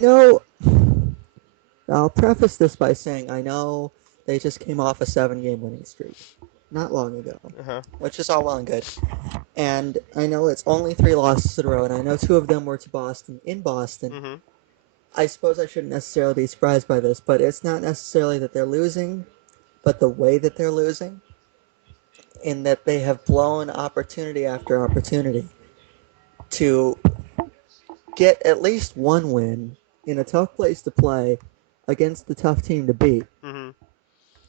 know, I'll preface this by saying I know they just came off a 7-game winning streak not long ago, Uh-huh. which is all well and good. And I know it's only 3 losses in a row, and I know 2 of them were to Boston in Boston. Mm-hmm. I suppose I shouldn't necessarily be surprised by this, but it's not necessarily that they're losing, but the way that they're losing, in that they have blown opportunity after opportunity to get at least one win in a tough place to play against the tough team to beat. Mm-hmm.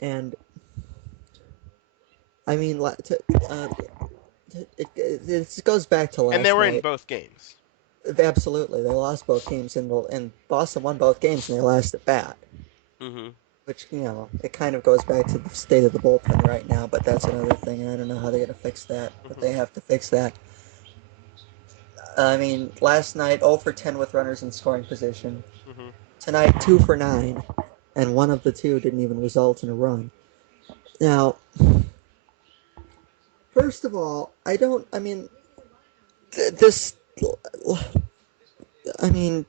And I mean, it goes back to And they last were in night. both games. Absolutely, they lost both games, and Boston won both games in their last at bat. Mm-hmm. Which it kind of goes back to the state of the bullpen right now. But that's another thing, and I don't know how they're gonna fix that. But Mm-hmm. they have to fix that. I mean, last night 0 for 10 with runners in scoring position. Mm-hmm. Tonight 2 for 9, and one of the two didn't even result in a run. Now, first of all, I don't. I mean, this. I mean,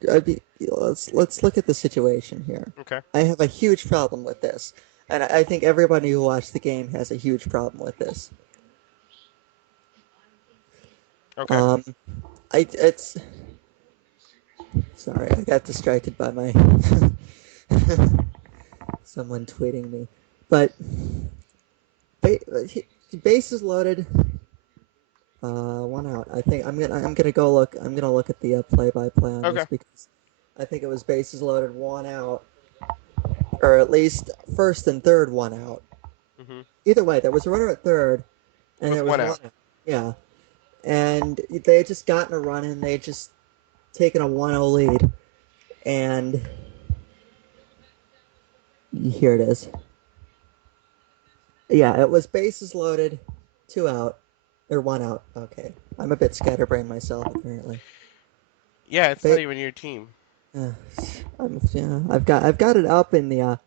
let's look at the situation here. Okay. I have a huge problem with this, and I think everybody who watched the game has a huge problem with this. Okay. Um, it's sorry, I got distracted by my someone tweeting me, but bases loaded. 1 out. I think I'm gonna go look. I'm gonna look at the play-by-play on this Okay. because I think it was bases loaded, 1 out, or at least first and third 1 out. Mm-hmm. Either way, there was a runner at third, and With there one was one out. out. Yeah, and they had just gotten a run in. They had just taken a 1-0 lead, and here it is. Yeah, it was bases loaded, 2 out, or 1 out. Okay, I'm a bit scatterbrained myself apparently. Yeah, it's not Ba- even your team. uh, I've got it up in the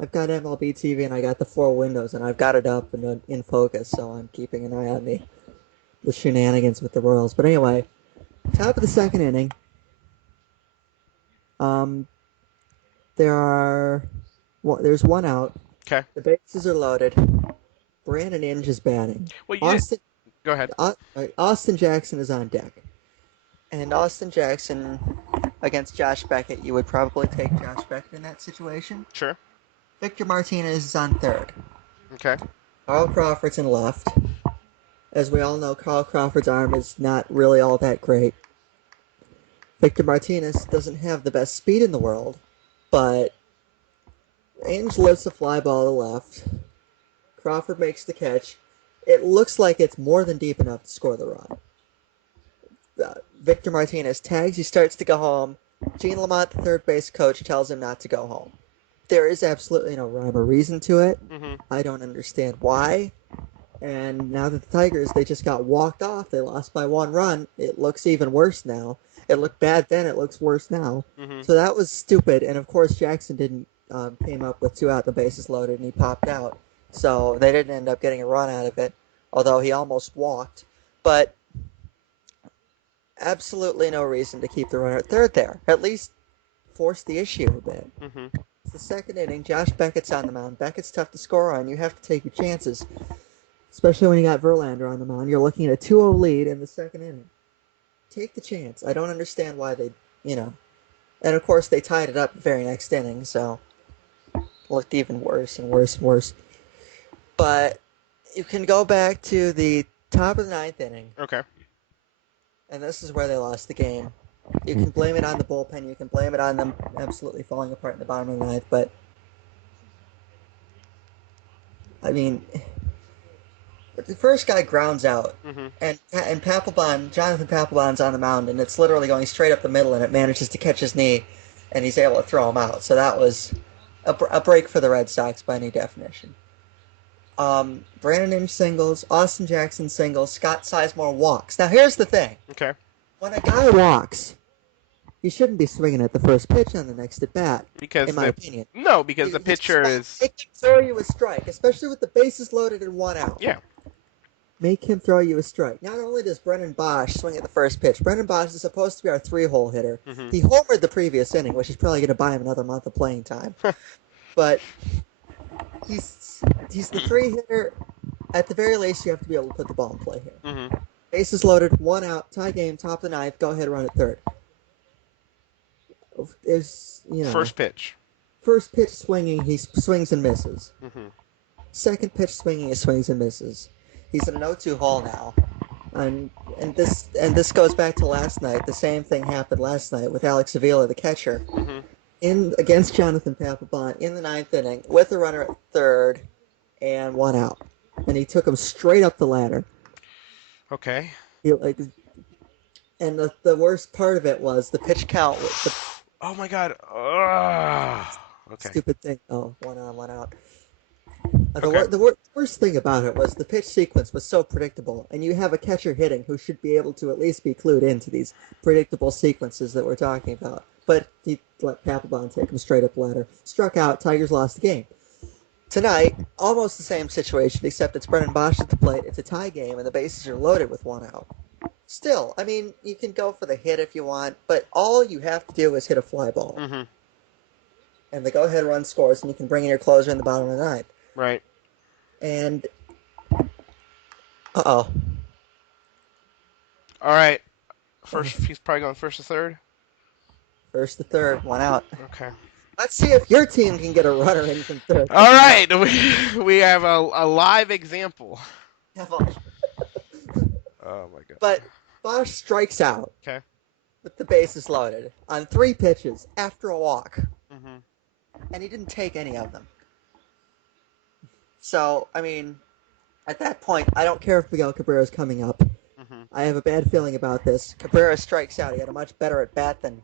I've got MLB TV and I got the 4 windows and I've got it up and in focus, so I'm keeping an eye on the shenanigans with the Royals. But anyway, top of the second inning. Um, there's 1 out. Okay. The bases are loaded. Brandon Inge is batting. Well, you did. Austin Go ahead. Austin Jackson is on deck. And Austin Jackson against Josh Beckett, you would probably take Josh Beckett in that situation. Sure. Victor Martinez is on third. Okay. Carl Crawford's in left. As we all know, Carl Crawford's arm is not really all that great. Victor Martinez doesn't have the best speed in the world, but Ainge lifts a fly ball to left. Crawford makes the catch. It looks like it's more than deep enough to score the run. Victor Martinez tags. He starts to go home. Gene Lamont, the third base coach, tells him not to go home. There is absolutely no rhyme or reason to it. Mm-hmm. I don't understand why. And now that the Tigers, they just got walked off. They lost by 1 run. It looks even worse now. It looked bad then. It looks worse now. Mm-hmm. So that was stupid. And of course, Jackson didn't came up with 2 out, the bases loaded, and he popped out. So they didn't end up getting a run out of it, although he almost walked. But absolutely no reason to keep the runner at third there. At least force the issue a bit. Mm-hmm. It's the second inning. Josh Beckett's on the mound. Beckett's tough to score on. You have to take your chances, especially when you got Verlander on the mound. You're looking at a 2-0 lead in the second inning. Take the chance. I don't understand why they, you know. And of course, they tied it up the very next inning, so it looked even worse and worse and worse. But you can go back to the top of the ninth inning, Okay. and this is where they lost the game. You can blame it on the bullpen. You can blame it on them absolutely falling apart in the bottom of the ninth. But I mean, the first guy grounds out, Mm-hmm. and Jonathan Papelbon's on the mound, and it's literally going straight up the middle, and it manages to catch his knee, and he's able to throw him out. So that was a break for the Red Sox by any definition. Brandon Inge singles, Austin Jackson singles, Scott Sizemore walks. Now here's the thing: Okay. when a guy walks, you shouldn't be swinging at the first pitch on the next at bat, Because in my the opinion. no, because the pitcher is It can throw you a strike, especially with the bases loaded and 1 out. yeah. Make him throw you a strike. Not only does Brennan Bosch swing at the first pitch, Brennan Bosch is supposed to be our 3-hole hitter. Mm-hmm. He homered the previous inning, which is probably going to buy him another month of playing time. But he's the 3 hitter. At the very least, you have to be able to put the ball in play here. Mm-hmm. Bases loaded, 1 out, tie game, top of the ninth. Go ahead, run at third. There's First pitch. First pitch swinging, he swings and misses. Mm-hmm. Second pitch swinging, he swings and misses. He's in an 0-2 hole now, and this goes back to last night. The same thing happened last night with Alex Avila, the catcher, against Jonathan Papelbon in the 9th inning with a runner at third and 1 out, and he took him straight up the ladder. Okay. And the worst part of it was the pitch count. Oh my God. Ugh. Okay. Stupid thing. Oh, 1 on, 1 out. Okay. The worst thing about it was the pitch sequence was so predictable, and you have a catcher hitting who should be able to at least be clued into these predictable sequences that we're talking about. But he let Papelbon take him straight up the ladder. Struck out, Tigers lost the game. Tonight, almost the same situation, except it's Brennan Bosch at the plate. It's a tie game, and the bases are loaded with 1 out. Still, I mean, you can go for the hit if you want, but all you have to do is hit a fly ball. Mm-hmm. And the go-ahead run scores, and you can bring in your closer in the bottom of the ninth. Right. And All right. First, he's probably going first to third. First to third, 1 out. Okay. Let's see if your team can get a runner in from third. All right. We have a live example. Oh my God. But Bosch strikes out. Okay. With the bases loaded on 3 pitches after a walk. Mm-hmm. And he didn't take any of them. So, I mean, at that point, I don't care if Miguel Cabrera is coming up. Mm-hmm. I have a bad feeling about this. Cabrera strikes out. He had a much better at bat than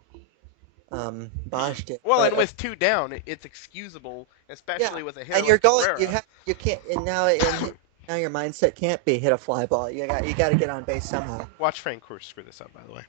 Bosch did. Well, but, and with 2 down, it's excusable, especially with a hitter. And you're like going. Cabrera. You can't. And now your mindset can't be hit a fly ball. You got to get on base somehow. Watch Frank Coors screw this up, by the way.